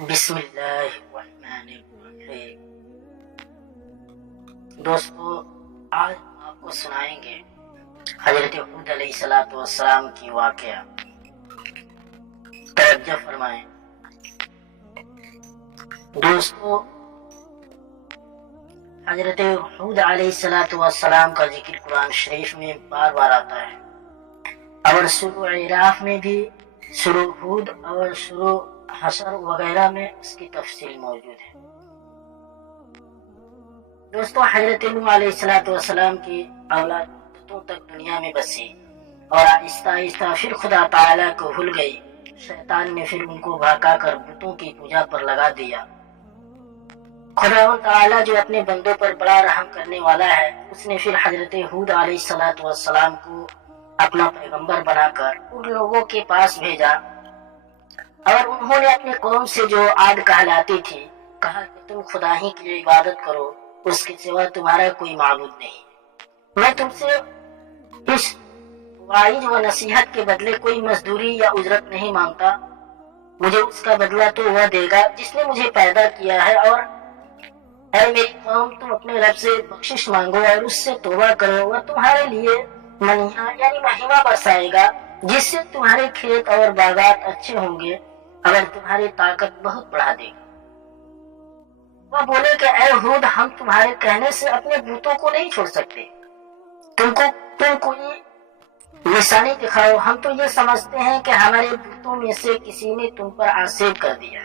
بسم اللہ الرحمن الرحیم۔ دوستو، آج ہم آپ کو سنائیں گے حضرت ہود علیہ السلام کی واقعہ۔ توجہ فرمائیں دوستو، حضرت ہود علیہ السلام کا ذکر قرآن شریف میں بار بار آتا ہے، اور سورہ اعراف میں بھی، سورہ ہود اور سورہ حشر وغیرہ میں اس کی تفصیل موجود ہے۔ دوستو، حضرت نوح علیہ السلام کی اولاد مدتوں تک دنیا میں بسی اور آہستہ آہستہ پھر خدا تعالیٰ کو بھول گئی۔ شیطان نے پھر ان کو بہکا کر بتوں کی پوجا پر لگا دیا۔ خدا تعالیٰ جو اپنے بندوں پر بڑا رحم کرنے والا ہے، اس نے پھر حضرت ہود علیہ السلام کو اپنا پیغمبر بنا کر ان لوگوں کے پاس بھیجا، اور انہوں نے اپنی قوم سے جو عاد کہلاتی تھی کہا کہ تم خدا ہی کی عبادت کرو، اس کے سوا تمہارا کوئی معبود نہیں۔ میں تم سے اس وعظ و نصیحت کے بدلے کوئی مزدوری یا اجرت نہیں مانگتا، مجھے اس کا بدلہ تو وہ دے گا جس نے مجھے پیدا کیا ہے۔ اور اے میری قوم، تم اپنے رب سے بخشش مانگو اور اس سے توبہ کرو، وہ تمہارے لیے منیہا یعنی مہیما برسائے گا، جس سے تمہارے کھیت اور باغات اچھے ہوں گے، اگر تمہاری طاقت بہت بڑھا دے گا۔ وہ بولے کہ اے ہود، ہم تمہارے کہنے سے اپنے بتوں کو نہیں چھوڑ سکتے، تم کوئی نشانی دکھاؤ، ہم تو یہ سمجھتے ہیں کہ ہمارے بتوں میں سے کسی نے تم پر آسیب کر دیا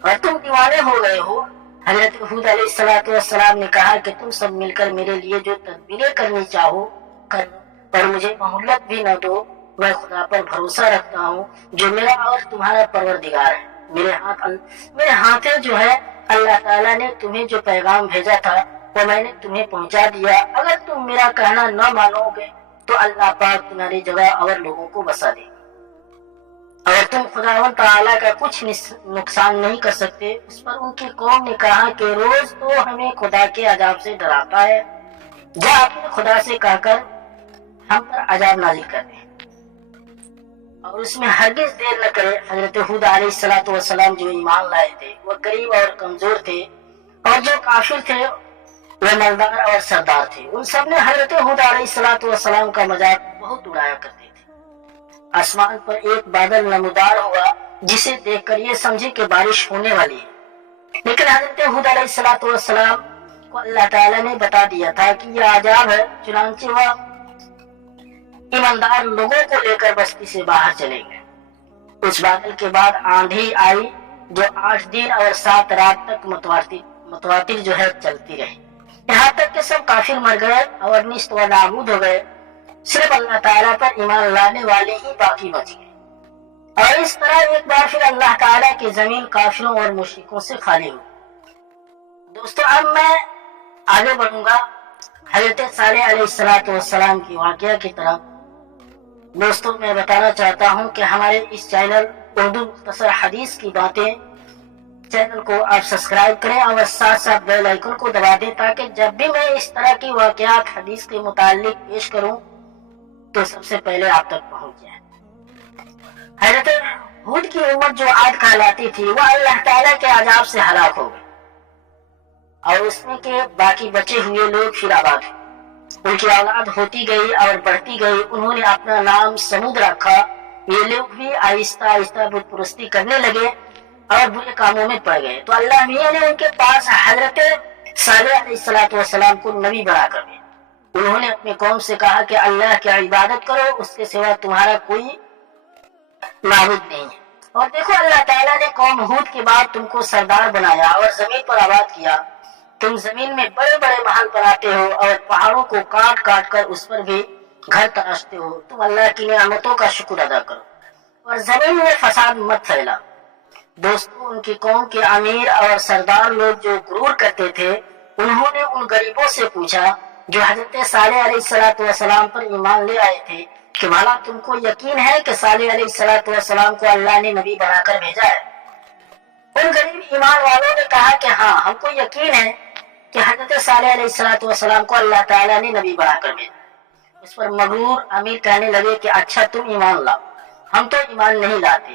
اور تم دیوانے ہو گئے ہو۔ حضرت ہود علیہ السلام نے کہا کہ تم سب مل کر میرے لیے جو تدبیریں کرنی چاہو کرو، اور مجھے مہلت بھی نہ دو۔ میں خدا پر بھروسہ رکھتا ہوں جو میرا اور تمہارا پروردگار ہے۔ میرے ہاتھیں جو ہے، اللہ تعالیٰ نے تمہیں جو پیغام بھیجا تھا وہ میں نے تمہیں پہنچا دیا۔ اگر تم میرا کہنا نہ مانو گے تو اللہ پاک تمہاری جگہ اور لوگوں کو بسا دے گا۔ اگر تم خداوند تعالیٰ کا کچھ نقصان نہیں کر سکتے۔ اس پر ان کی قوم نے کہا کہ روز تو ہمیں خدا کے عذاب سے ڈراتا ہے، جا اپنے خدا سے کہہ کر ہم پر عذاب نازل کر دیں، اور اس میں ہرگز دیر نہ کرے۔ حضرت ہود علیہ السلام جو ایمان لائے تھے وہ غریب اور کمزور تھے، اور جو کافر تھے وہ مالدار اور سردار تھے۔ ان سب نے حضرت ہود علیہ السلام کا مذاق بہت اڑایا کرتے تھے۔ آسمان پر ایک بادل نمودار ہوا جسے دیکھ کر یہ سمجھے کہ بارش ہونے والی ہے، لیکن حضرت ہود علیہ السلام کو اللہ تعالیٰ نے بتا دیا تھا کہ یہ عذاب ہے، چنانچہ وہ ایماندار لوگوں کو لے کر بستی سے باہر چلے گئے۔ اس بادل کے بعد آندھی آئی جو 8 دن اور 7 رات تک متواتر جو ہے چلتی رہی، یہاں تک کہ سب کافر مر گئے اور نیست و نابود ہو گئے، صرف اللہ تعالیٰ پر ایمان لانے والے ہی باقی بچ گئے۔ اور اس طرح ایک بار پھر اللہ تعالیٰ کی زمین کافروں اور مشرکوں سے خالی ہوئی۔ دوستو، اب میں آگے بڑھوں گا حضرت صالح علیہ السلام کی واقعہ کی طرف۔ دوستو، میں بتانا چاہتا ہوں کہ ہمارے اس چینل اردو مختصر حدیث کی باتیں چینل کو آپ سبسکرائب کریں اور ساتھ ساتھ بیل آئیکن کو دبا دیں، تاکہ جب بھی میں اس طرح کی واقعات حدیث کے متعلق پیش کروں تو سب سے پہلے آپ تک پہنچ جائیں۔ حضرت ہود کی امت جو عاد کہلاتی تھی وہ اللہ تعالیٰ کے عذاب سے ہلاک ہو گئی، اور اس میں کے باقی بچے ہوئے لوگ پھر آباد ہوئے۔ ان کی اولاد ہوتی گئی اور بڑھتی گئی، انہوں نے اپنا نام سمود رکھا۔ یہ لوگ بھی آہستہ آہستہ بت پرستی کرنے لگے اور برے کاموں میں پڑ گئے، تو اللہ میاں نے ان کے پاس حضرت صالح علیہ السلام کو نبی بنا کر دیا۔ انہوں نے اپنی قوم سے کہا کہ اللہ کی عبادت کرو، اس کے سوا تمہارا کوئی معبود نہیں ہے۔ اور دیکھو، اللہ تعالیٰ نے قوم ہود کے بعد تم کو سردار بنایا اور زمین پر آباد کیا۔ تم زمین میں بڑے بڑے محل بناتے ہو اور پہاڑوں کو کاٹ کاٹ کر اس پر بھی گھر تراشتے ہو۔ تم اللہ کی نعمتوں کا شکر ادا کرو اور زمین میں فساد مت پھیلا۔ دوستو، ان کی قوم کے امیر اور سردار لوگ جو غرور کرتے تھے، انہوں نے ان غریبوں سے پوچھا جو حضرت صالح علیہ السلام پر ایمان لے آئے تھے کہ بھلا تم کو یقین ہے کہ صالح علیہ السلام کو اللہ نے نبی بنا کر بھیجا ہے؟ ان غریب ایمان والوں نے کہا کہ ہاں، ہم کو یقین ہے کہ حضرت صالح علیہ السلام کو اللہ تعالیٰ نے نبی بنا کر بھیجا۔ اس پر مغرور امیر کہنے لگے کہ اچھا، تم ایمان لاؤ، ہم تو ایمان نہیں لاتے۔